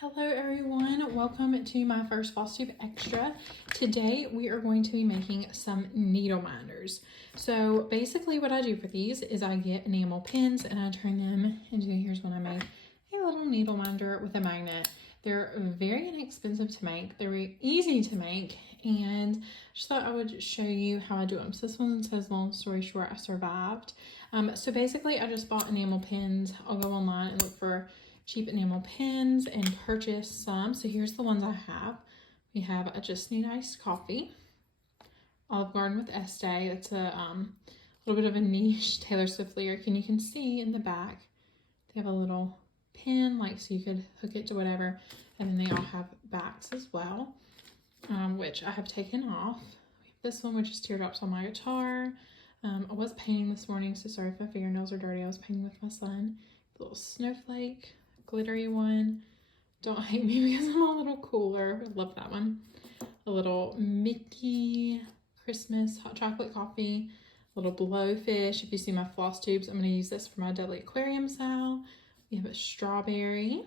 Hello everyone, welcome to my first Flosstube Extra. Today we are going to be making some needle minders. So basically what I do for these is I get enamel pins and I turn them into, here's one I made, a little needle minder with a magnet. They're very inexpensive to make, they're very easy to make, and I just thought I would show you how I do them. So this one says, long story short, I survived. So basically I just bought enamel pins. I'll go online and look for cheap enamel pins and purchase some. So here's the ones I have. We have I Just Need Iced Coffee, Olive Garden with Estee. That's a little bit of a niche Taylor Swift lyric, and you can see in the back they have a little pin, like so you could hook it to whatever, and then they all have backs as well, which I have taken off. We have this one, which is teardrops on my guitar. I was painting this morning, so sorry if my fingernails are dirty. I was painting with my son. A little snowflake, glittery one. Don't hate me because I'm a little cooler. I love that one. A little Mickey Christmas hot chocolate coffee. A little blowfish. If you see my floss tubes, I'm going to use this for my Deadly Aquarium Sal. We have a strawberry.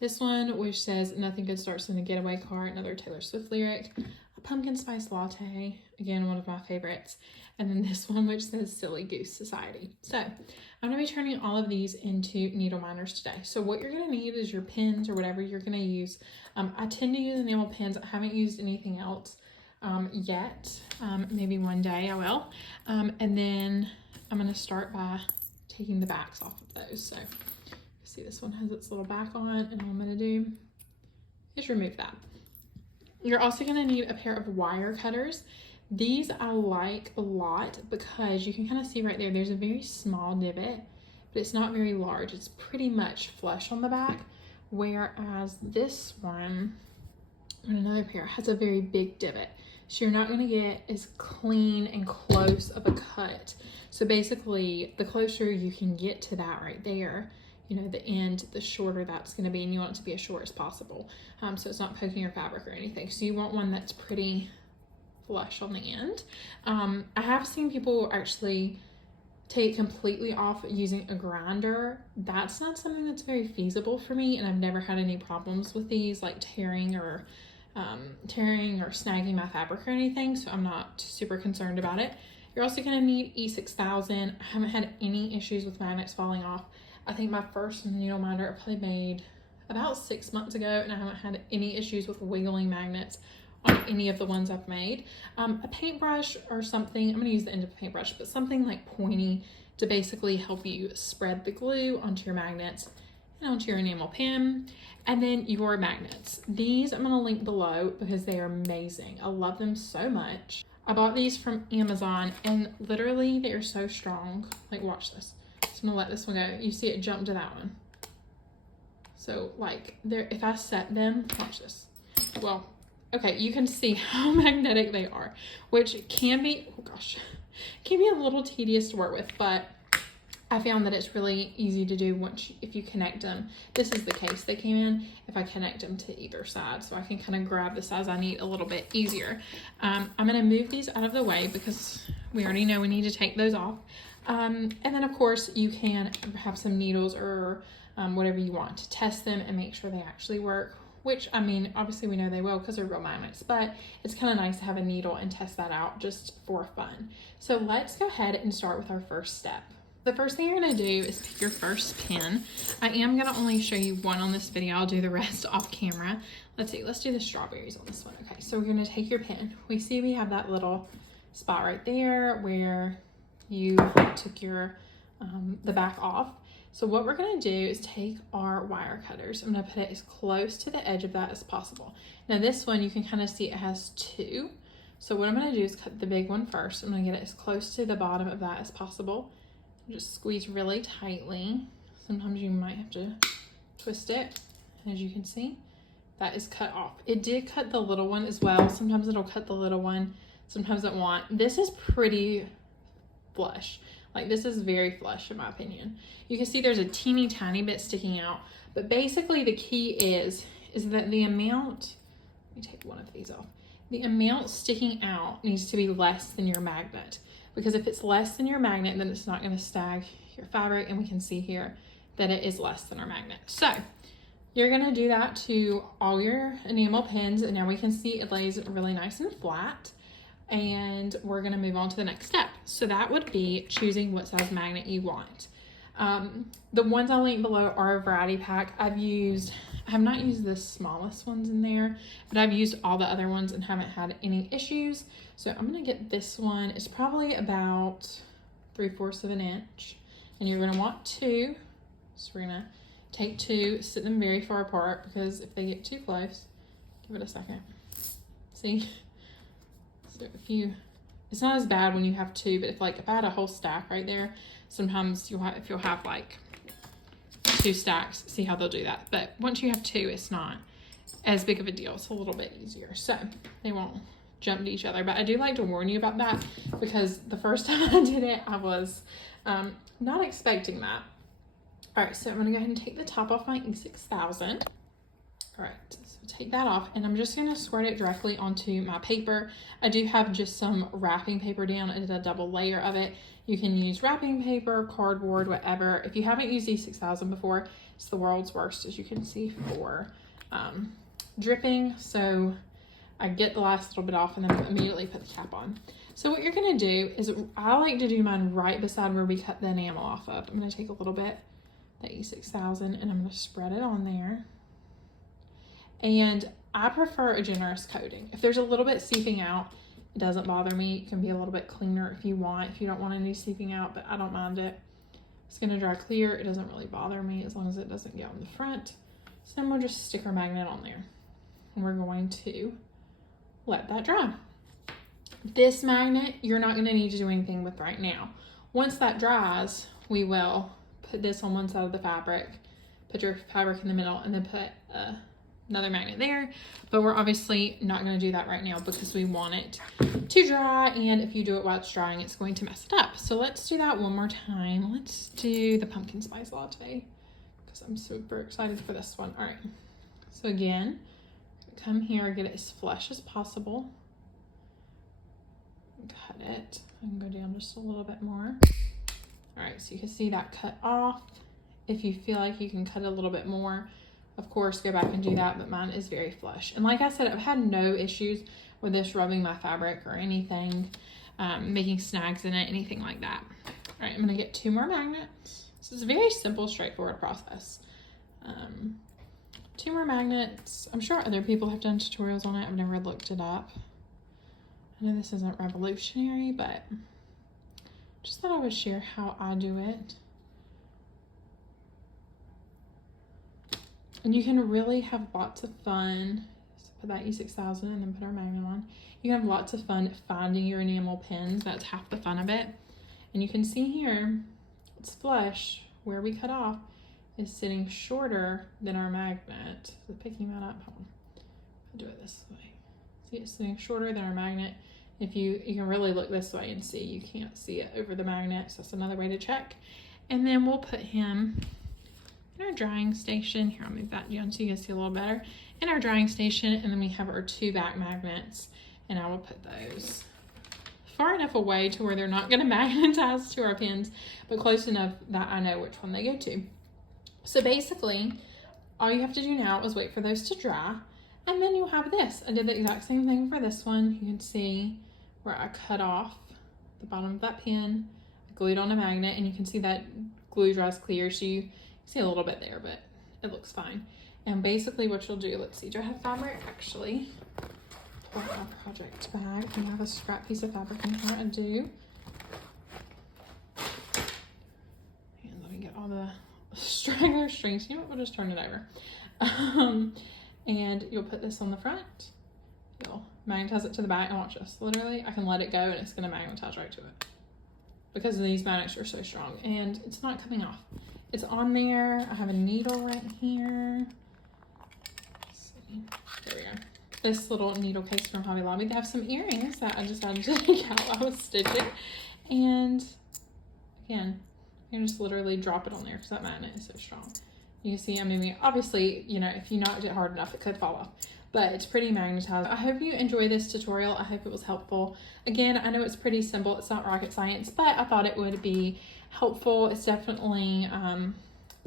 This one, which says nothing good starts in a getaway car, another Taylor Swift lyric. A pumpkin spice latte, again one of my favorites. And then this one, which says Silly Goose Society. So I'm going to be turning all of these into needle minders today. So what you're going to need is your pins or whatever you're going to use. I tend to use enamel pins. I haven't used anything else yet. Maybe one day I will. And then I'm going to start by taking the backs off of those. So see, this one has its little back on, and all I'm going to do is remove that. You're also going to need a pair of wire cutters. These I like a lot because you can kind of see right there, there's a very small divot, but it's not very large. It's pretty much flush on the back, whereas this one, and another pair, has a very big divot. So you're not going to get as clean and close of a cut. So basically, the closer you can get to that right there, you know, the end, the shorter that's going to be, and you want it to be as short as possible. So it's not poking your fabric or anything. So you want one that's pretty flush on the end. I have seen people actually take it completely off using a grinder. That's not something that's very feasible for me, and I've never had any problems with these, like tearing or snagging my fabric or anything, so I'm not super concerned about it. You're also going to need E6000. I haven't had any issues with magnets falling off. I think my first needle minder I probably made about 6 months ago, and I haven't had any issues with wiggling magnets on any of the ones I've made. A paintbrush or something, I'm going to use the end of a paintbrush, but something like pointy to basically help you spread the glue onto your magnets and onto your enamel pin. And then your magnets. These I'm going to link below because they are amazing. I love them so much. I bought these from Amazon, and literally they are so strong. Like, watch this. So I'm going to let this one go. You see it jump to that one. So like, if I set them, watch this. Well, okay, you can see how magnetic they are, which can be, oh gosh, can be a little tedious to work with, but I found that it's really easy to do if you connect them. This is the case they came in, if I connect them to either side, so I can kind of grab the size I need a little bit easier. I'm going to move these out of the way because we already know we need to take those off. And then of course you can have some needles or whatever you want to test them and make sure they actually work. Which, I mean, obviously we know they will because they're real magnets, but it's kind of nice to have a needle and test that out just for fun. So let's go ahead and start with our first step. The first thing you're going to do is pick your first pin. I am going to only show you one on this video. I'll do the rest off camera. Let's see, let's do the strawberries on this one. Okay, so we're going to take your pin. We see we have that little spot right there where you took your the back off. So what we're going to do is take our wire cutters. I'm going to put it as close to the edge of that as possible. Now this one, you can kind of see it has two. So what I'm going to do is cut the big one first. I'm going to get it as close to the bottom of that as possible. Just squeeze really tightly. Sometimes you might have to twist it. And as you can see, that is cut off. It did cut the little one as well. Sometimes it'll cut the little one. Sometimes it won't. This is pretty flush. Like, this is very flush in my opinion. You can see there's a teeny tiny bit sticking out, but basically the key is that the amount, let me take one of these off. The amount sticking out needs to be less than your magnet, because if it's less than your magnet, then it's not going to snag your fabric, and we can see here that it is less than our magnet. So You're gonna do that to all your enamel pins, and now we can see it lays really nice and flat. And we're gonna move on to the next step. So that would be choosing what size magnet you want. The ones I linked below are a variety pack. I have not used the smallest ones in there, but I've used all the other ones and haven't had any issues. So I'm gonna get this one. It's probably about 3/4 of an inch, and you're gonna want two. So we're gonna take two, sit them very far apart, because if they get too close, give it a second. See? So it's not as bad when you have two, but if I had a whole stack right there, sometimes if you'll have like 2 stacks, see how they'll do that. But once you have 2, it's not as big of a deal. It's a little bit easier. So they won't jump to each other. But I do like to warn you about that, because the first time I did it, I was not expecting that. All right, so I'm gonna go ahead and take the top off my E6000. All right, so take that off, and I'm just gonna squirt it directly onto my paper. I do have just some wrapping paper down. I did a double layer of it. You can use wrapping paper, cardboard, whatever. If you haven't used E6000 before, it's the world's worst, as you can see, for dripping. So I get the last little bit off and then immediately put the cap on. So what you're gonna do is, I like to do mine right beside where we cut the enamel off of. I'm gonna take a little bit, the E6000, and I'm gonna spread it on there. And I prefer a generous coating. If there's a little bit seeping out, it doesn't bother me. It can be a little bit cleaner if you want, if you don't want any seeping out, but I don't mind it. It's gonna dry clear. It doesn't really bother me as long as it doesn't get on the front. So then we'll just stick our magnet on there, and we're going to let that dry. This magnet, you're not gonna need to do anything with right now. Once that dries, we will put this on one side of the fabric, put your fabric in the middle, and then put another magnet there. But we're obviously not going to do that right now, because we want it to dry, and if you do it while it's drying, it's going to mess it up. So let's do that one more time. Let's do the pumpkin spice latte, because I'm super excited for this one. All right, so again, come here, get it as flush as possible, cut it, and go down just a little bit more. All right, so you can see that cut off. If you feel like you can cut it a little bit more, of course, go back and do that, but mine is very flush. And like I said, I've had no issues with this rubbing my fabric or anything, making snags in it, anything like that. All right, I'm gonna get 2 more magnets. This is a very simple, straightforward process. 2 more magnets. I'm sure other people have done tutorials on it. I've never looked it up. I know this isn't revolutionary, but just thought I would share how I do it. And you can really have lots of fun. So put that E6000 and then put our magnet on. You can have lots of fun finding your enamel pins. That's half the fun of it. And you can see here, it's flush. Where we cut off is sitting shorter than our magnet. So picking that up, hold on. I'll do it this way. See, it's sitting shorter than our magnet. If you can really look this way and see, you can't see it over the magnet. So that's another way to check. And then we'll put him in our drying station. Here, I'll move that down so you can see a little better. In our drying station, and then we have our 2 back magnets, and I will put those far enough away to where they're not going to magnetize to our pins, but close enough that I know which one they go to. So basically, all you have to do now is wait for those to dry, and then you'll have this. I did the exact same thing for this one. You can see where I cut off the bottom of that pin, glued on a magnet, and you can see that glue dries clear, so you see a little bit there, but it looks fine. And basically what you'll do, let's see, do I have fabric? Actually, pull out my project bag. Do I have a scrap piece of fabric in here? I do. And let me get all the straggler strings. You know what, we'll just turn it over. And you'll put this on the front. You'll magnetize it to the back, and watch this. Literally, I can let it go and it's gonna magnetize right to it, because these magnets are so strong, and it's not coming off. It's on there. I have a needle right here. Let's see. There we go. This little needle case from Hobby Lobby. They have some earrings that I decided to take out while I was stitching. And again, you can just literally drop it on there because that magnet is so strong. You can see I'm moving it. Obviously, you know, if you knocked it hard enough, it could fall off, but it's pretty magnetized. I hope you enjoy this tutorial. I hope it was helpful. Again, I know it's pretty simple. It's not rocket science, but I thought it would be helpful. It's definitely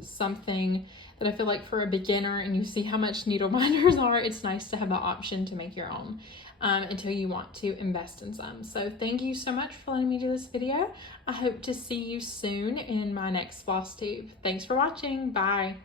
something that I feel like for a beginner and you see how much needle minders are, it's nice to have the option to make your own until you want to invest in some. So thank you so much for letting me do this video. I hope to see you soon in my next Flosstube. Thanks for watching. Bye.